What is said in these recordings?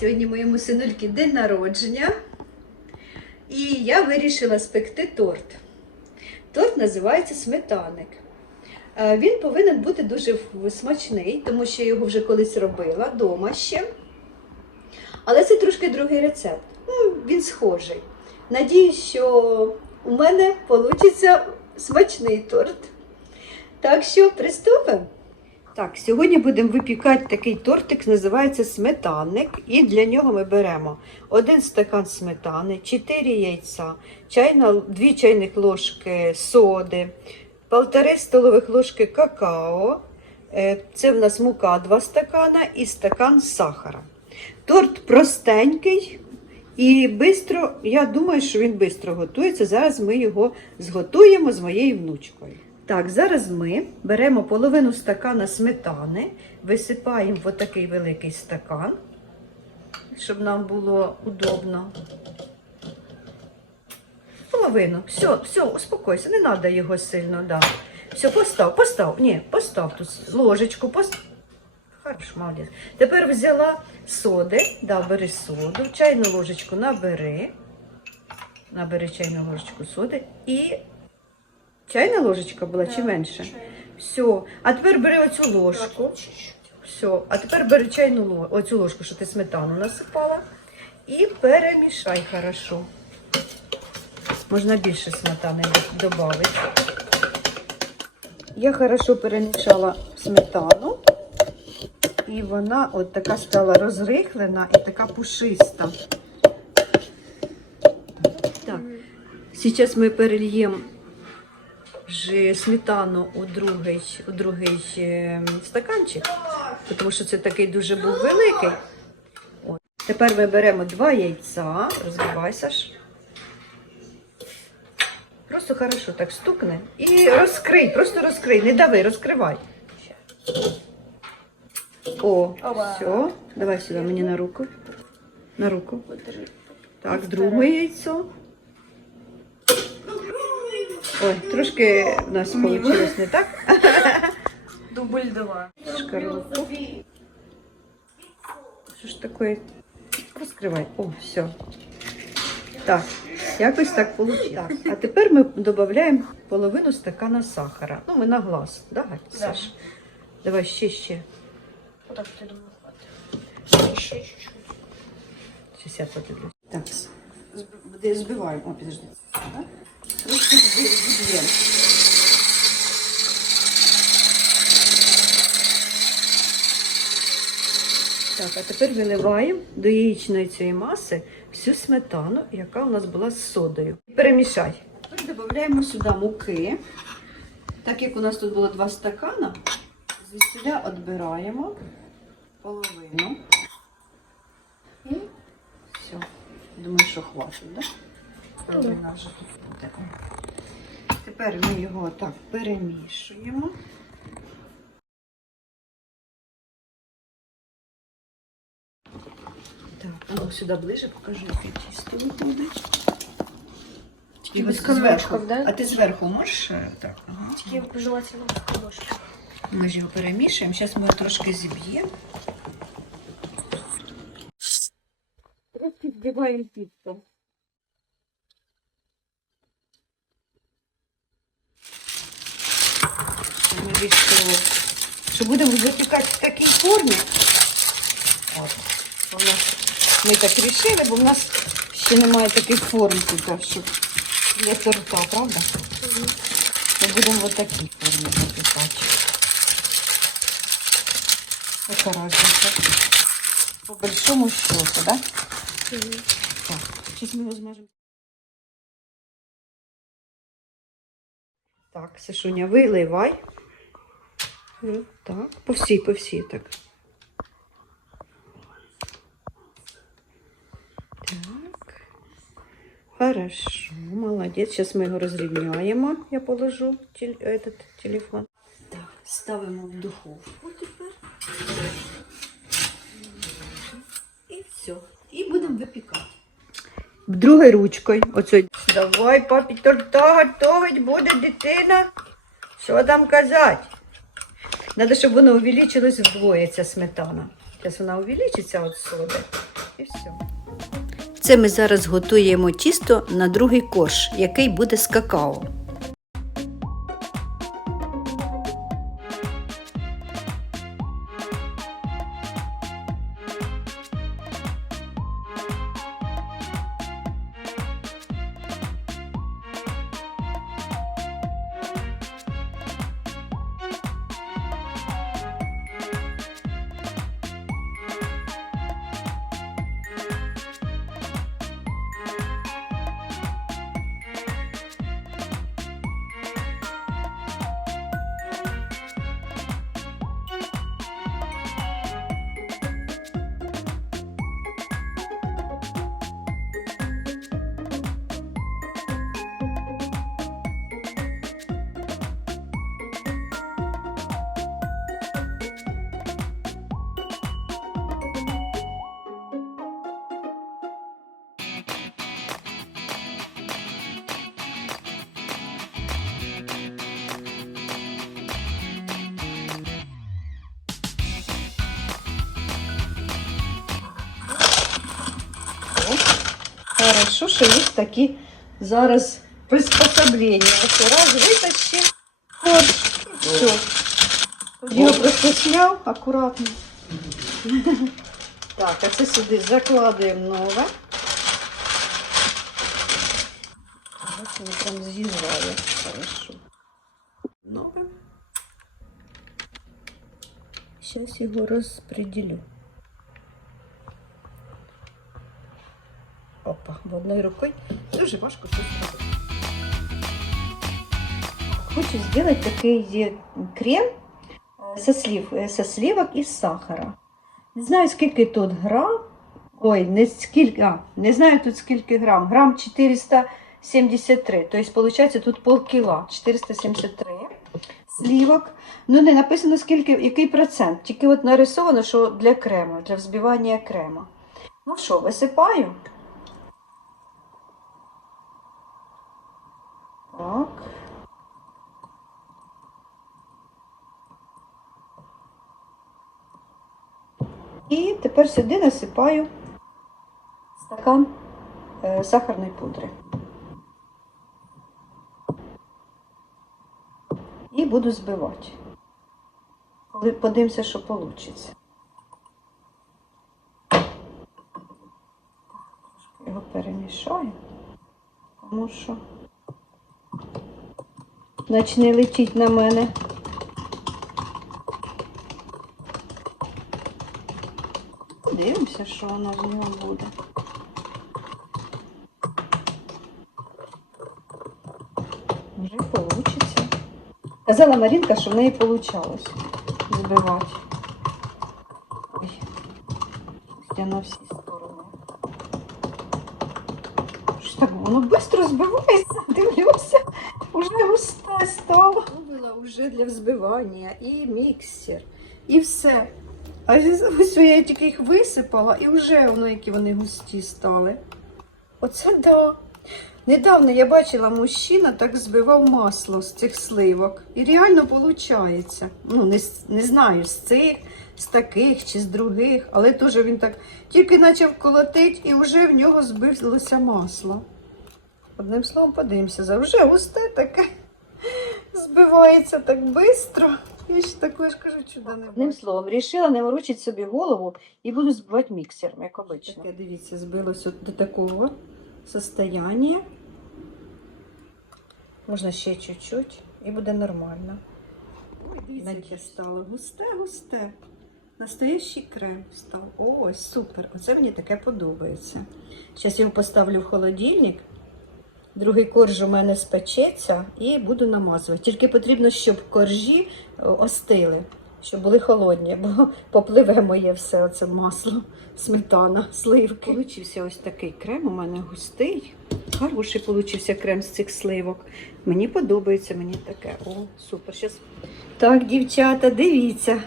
Сьогодні моєму синульки день народження, і я вирішила спекти торт. Торт називається сметаник. Е, Він повинен бути дуже смачний, тому що я його вже колись робила вдома ще. Але це трошки другий рецепт. Ну, він схожий. Надіюсь, що у мене вийде смачний торт. Так що приступимо. Так, сьогодні будемо випікати такий тортик, називається сметанник. І для нього ми беремо один стакан сметани, 4 яйця, чайна, 2 чайних ложки соди, 1,5 столових ложки какао. е, Це в нас мука 2 стакана і стакан сахара. Торт простенький і бистро, я думаю, що він швидко готується. Зараз ми його зготуємо з моєю внучкою. Так, зараз ми беремо половину стакана сметани, висипаємо в отакий великий стакан, щоб нам було удобно. Половину. Все, все, успокойся, не треба його сильно, да. Все, постав, постав. Ні, постав тут ложечку, постав. Хорош, молодець. Тепер взяла соди, да, бери соду, чайну ложечку набери. Набери чайну ложечку соди і Чайна ложечка була чи менше? Все. А тепер бери оцю ложку. Все. А тепер бери чайну ложку, оцю ложку, що ти сметану насипала. І перемішай хорошо. Можна більше сметани додати. Я хорошо перемішала сметану. І вона от така стала розрихлена і така пушиста. Зараз ми перельємо сметану у другий, у другий е, стаканчик, тому що це такий дуже був великий. От. Тепер ми беремо два яйця, розбивайся ж. Просто хорошо так стукни і розкрий, просто розкрий, не дави, розкривай. О, все. Давай сюди мені на руку. На руку. Так, друге яйцо. Ой, трошки в нас вийшло не так. Дубль два. Шкарлупу. Що ж таке? Розкривай. О, все. Так, якось так вийшло. А тепер ми додаємо половину стакана сахара. Ну, ми на глаз. Давай, Да. Саш. Давай ще ще. Вот так я думаю, хватит. Еще чуть-чуть. Щас я подивлюсь. Так, зб- збиваємо. О, підожди. Так? Трошки зб'ємо. Так, а тепер виливаємо до яєчної цієї маси всю сметану, яка у нас була з содою. Перемішай. Тепер додаємо сюди муки. Так як у нас тут було два стакана, звідсіля відбираємо половину. І все. Думаю, що хватить, так? Да? Буде. Тепер ми його так перемішуємо. Ну сюди ближе покажу, який чисто виходить. Тільки без зверху. да? А ти зверху можеш е, так? Ага. Тільки желательно в ложке. Ми ж його перемішуємо. Зараз ми його трошки зіб'ємо. Ми вирішили, що будемо випікати в такій формі. От. У нас ми так вирішили, бо в нас ще немає таких форм тут, щоб для торта, правда? Ми будемо в такій формі випікати. Яка разниця? По большому счету, да? Так, сейчас мы его змажемо. Так, Сашуня, виливай. Так, по всій, по всій. Так. Хорошо, молодець. Зараз ми його розрівняємо. Я положу теле- этот телефон. Так, ставимо в духовку тепер. все. І будемо випікати. Другою ручкою. Оцю. Давай, папі, торта готовить буде дитина. Що там казати? Треба, щоб воно увеличилось вдвоє, ця сметана. Зараз вона увеличиться от соди. І все. Це ми зараз готуємо тісто на другий корж, який буде з какао. Хорошо, що є такі зараз приспособлення. Ось раз витащив корж і все. Його просто сняв акуратно. Так, а це сюди закладуємо нове. Ось воно прям з'їжджає. Хорошо. Нове. Зараз його розподілю. Опа, в одною рукою дуже важко щось робити. Хочу зробити такий крем е, со, слив, е, со сливок і сахара. Не знаю, скільки тут грам. Ой, не скільки, а, не знаю тут скільки грам. Грам 473. Тобто, виходить, тут полкіла. 473 слівок. Ну, не написано, скільки, який процент. Тільки от нарисовано, що для крему, для взбивання крема. Ну що, висипаю. Так. І тепер сюди насипаю стакан е, сахарної пудри. І буду збивати. Коли подивимося, що вийде. Його перемішаю, тому що почне летіть на мене. Дивимося, що воно в нього буде. Вже вийде. Казала Марінка, що в неї вийшло збивати. Ой, я на всі сторони. Що так воно швидко збивається, дивлюся, вже густе стало. Купила вже для взбивання і міксер, і все. А ось я тільки їх висипала, і вже воно, які вони густі стали. Оце да. Недавно я бачила, мужчина так збивав масло з цих сливок. І реально виходить. Ну, не, не знаю, з цих, з таких чи з других, але теж він так тільки почав колотити і вже в нього збилося масло. Одним словом, подивимося, за вже густе таке збивається так швидко. Я ще також кажу, чудо не Одним словом, вирішила не морочити собі голову і буду збивати міксером, як обично. Таке, дивіться, збилося до такого состояння. Можна ще чуть-чуть і буде нормально. Ой, дивіться, яке стало густе-густе. Настоящий крем став. Ой, супер! Оце мені таке подобається. Зараз його поставлю в холодильник. Другий корж у мене спечеться і буду намазувати. Тільки потрібно, щоб коржі е, остили, щоб були холодні, бо попливе моє все оце масло, сметана, сливки. Получився ось такий крем, у мене густий. Хороший получився крем з цих сливок. Мені подобається мені таке. О, супер. Щас... Так, дівчата, дивіться.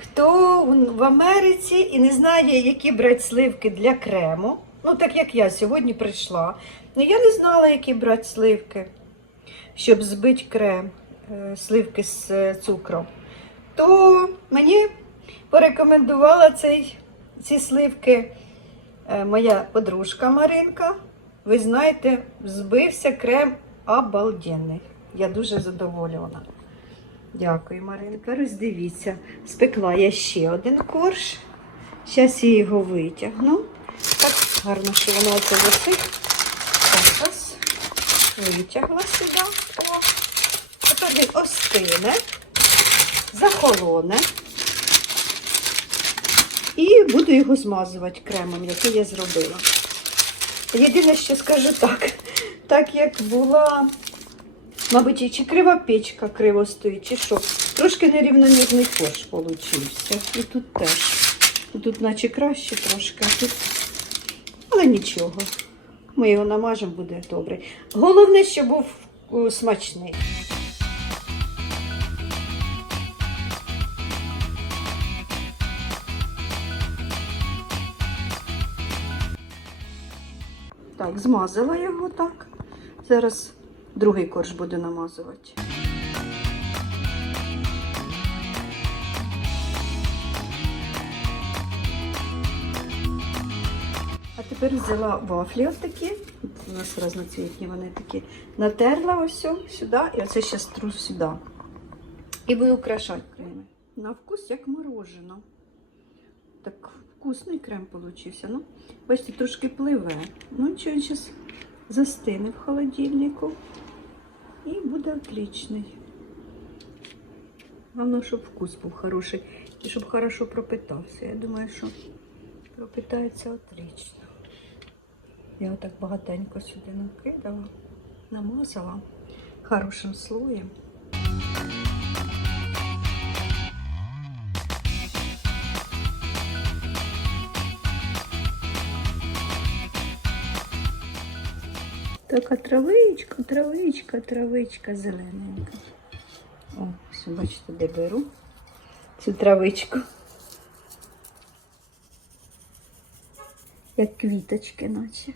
хто в Америці і не знає, які брати сливки для крему, ну так як я сьогодні прийшла, ну я не знала, які брати сливки, щоб збити крем, е, сливки з е, цукром, то мені порекомендувала цей, ці сливки е, моя подружка Маринка. Ви знаєте, збився крем обалденний. Я дуже задоволена. Дякую, Марина. Тепер ось дивіться, спекла я ще один корж. Зараз я його витягну. Так гарно, що воно оце висить. Ось витягла сюди. О. Він остине, захолоне. І буду його змазувати кремом, який я зробила. Єдине, що скажу так, так як була Мабуть, чи крива печка криво стоїть, чи що. Трошки нерівномірний корж получився. І тут теж. Тут наче краще трошки, тут. Але нічого. Ми його намажемо, буде добре. Головне, щоб був смачний. Так, змазала його так. Зараз другий корж буду намазувати. Тепер взяла вафлі такі. У нас разноцвітні вони такі. Натерла ось сюди і оце ще стру сюди. І буду украшати креми. На вкус як морожено. Так вкусний крем получився. Ну, бачите, трошки пливе. Ну, нічого, він зараз застине в холодильнику. І буде отличний. Головне, щоб вкус був хороший і щоб хорошо пропитався. Я думаю, що пропитається отлично. Я отак багатенько сюди накидала, намазала хорошим слоєм. Така травичка, травичка, травичка зелененька. О, бачите, де беру цю травичку. Як квіточки, наче.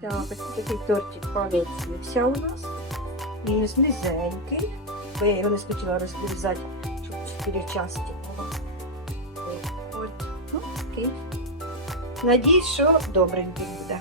Так, ось такий тортик получився у нас. Він ось низенький, бо я його не схотіла розрізати, щоб чотири часті було. Ну. Надіюсь, що добренький буде.